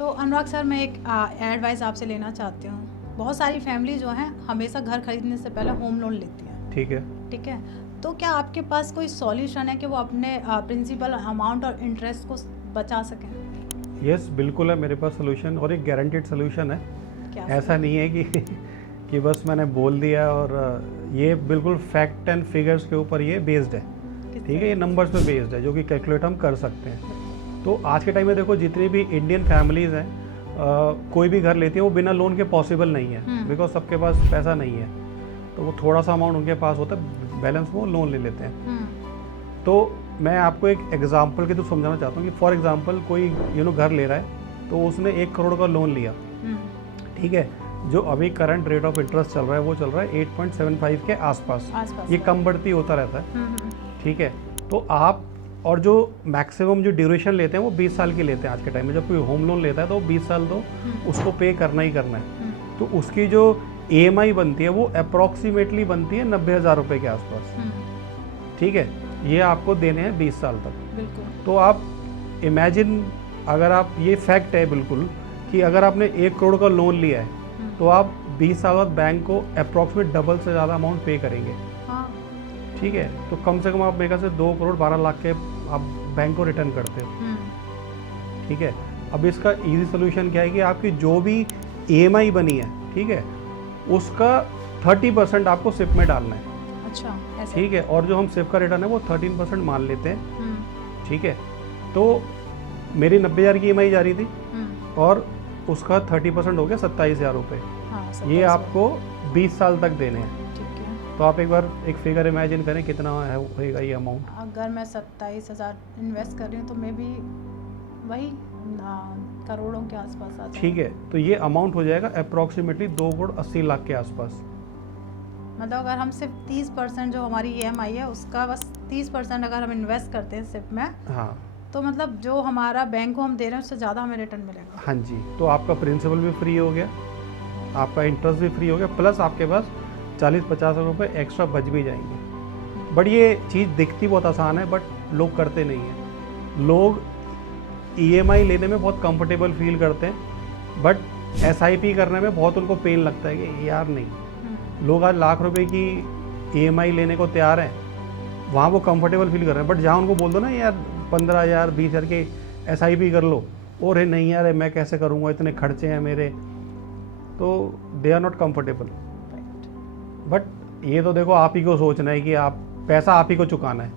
तो अनुराग सर, मैं एक एडवाइस आपसे लेना चाहती हूँ। बहुत सारी फैमिली जो हैं हमेशा घर खरीदने से पहले होम लोन लेती हैं। ठीक है, तो क्या आपके पास कोई सॉल्यूशन है कि वो अपने प्रिंसिपल अमाउंट और इंटरेस्ट को बचा सकें? यस, बिल्कुल है मेरे पास सोल्यूशन, और एक गारंटेड सोल्यूशन है। क्या ऐसा नहीं है कि बस मैंने बोल दिया, और ये बिल्कुल फैक्ट एंड फिगर्स के ऊपर ये बेस्ड है। ठीक है, ये नंबर्स पे बेस्ड है जो कि कैलकुलेट हम कर सकते हैं। तो आज के टाइम में देखो, जितनी भी इंडियन फैमिलीज़ हैं, कोई भी घर लेती है वो बिना लोन के पॉसिबल नहीं है, बिकॉज सबके पास पैसा नहीं है। तो वो थोड़ा सा अमाउंट उनके पास होता है, बैलेंस वो लोन ले लेते हैं। तो मैं आपको एक एग्जांपल के थ्रू समझाना चाहता हूँ कि फॉर एग्जांपल कोई घर ले रहा है, तो उसने 1 करोड़ का लोन लिया। ठीक है, जो अभी करंट रेट ऑफ इंटरेस्ट चल रहा है वो चल रहा है 8.75 के आसपास। ये कम बढ़ती होता रहता है। ठीक है, तो आप, और जो मैक्सिमम जो ड्यूरेशन लेते हैं वो 20 साल की लेते हैं आज के टाइम में। जब कोई होम लोन लेता है तो 20 साल तो उसको पे करना ही करना है। तो उसकी जो EMI बनती है वो अप्रॉक्सीमेटली बनती है 90,000 रुपये के आसपास। ठीक है, ये आपको देने हैं 20 साल तक। बिल्कुल। तो आप इमेजिन, अगर आप, ये फैक्ट है बिल्कुल, कि अगर आपने 1 करोड़ का लोन लिया है तो आप 20 साल बाद बैंक को अप्रॉक्सीमेट डबल से ज़्यादा अमाउंट पे करेंगे। हाँ। ठीक है, तो कम से कम आप मेरे ख्याल से 2 करोड़ 12 लाख के आप बैंक को रिटर्न करते हो। ठीक है, अब इसका इजी सोल्यूशन क्या है कि आपकी जो भी EMI बनी है, ठीक है, उसका 30% आपको सिप में डालना है। अच्छा, ऐसे? ठीक है, और जो हम सिप का रिटर्न है वो 13% मान लेते हैं। ठीक है, तो मेरी 90,000 की EMI जा रही थी, और उसका 30% हो गया 27,000 रुपये। हाँ, ये आपको 20 साल तक देने हैं। ठीक है। तो आप एक बार एक फिगर इमेजिन करें कितना है होएगा ये अमाउंट। अगर मैं 27,000 इन्वेस्ट कर रही हूँ तो मे बी वही करोड़ों के आसपास आ जाए। ठीक है, तो ये अमाउंट हो जाएगा अप्रॉक्सीमेटली 2 करोड़ 80 लाख के आसपास। मतलब अगर हम सिर्फ 30% जो हमारी EMI है उसका बस 30% अगर हम इन्वेस्ट करते हैं सिप में, हाँ, तो मतलब जो हमारा बैंक को हम दे रहे हैं उससे ज़्यादा हमें रिटर्न मिलेगा। हाँ जी, तो आपका प्रिंसिपल भी फ्री हो गया, आपका इंटरेस्ट भी फ्री हो गया, प्लस आपके पास 40-50 रुपये एक्स्ट्रा बच भी जाएंगे। बट ये चीज़ दिखती बहुत आसान है, बट लोग करते नहीं हैं। लोग EMI लेने में बहुत कंफर्टेबल फील करते हैं, बट SIP करने में बहुत उनको पेन लगता है कि यार नहीं। लोग आज लाख रुपए की EMI लेने को तैयार हैं, वहाँ वो कंफर्टेबल फील कर रहे हैं, बट जहाँ उनको बोल दो ना यार 15,000 20,000 के SIP कर लो, और है नहीं यार मैं कैसे करूँगा, इतने खर्चे हैं मेरे, तो they are not comfortable. But ये तो देखो आप ही को सोचना है कि आप पैसा आप ही को चुकाना है।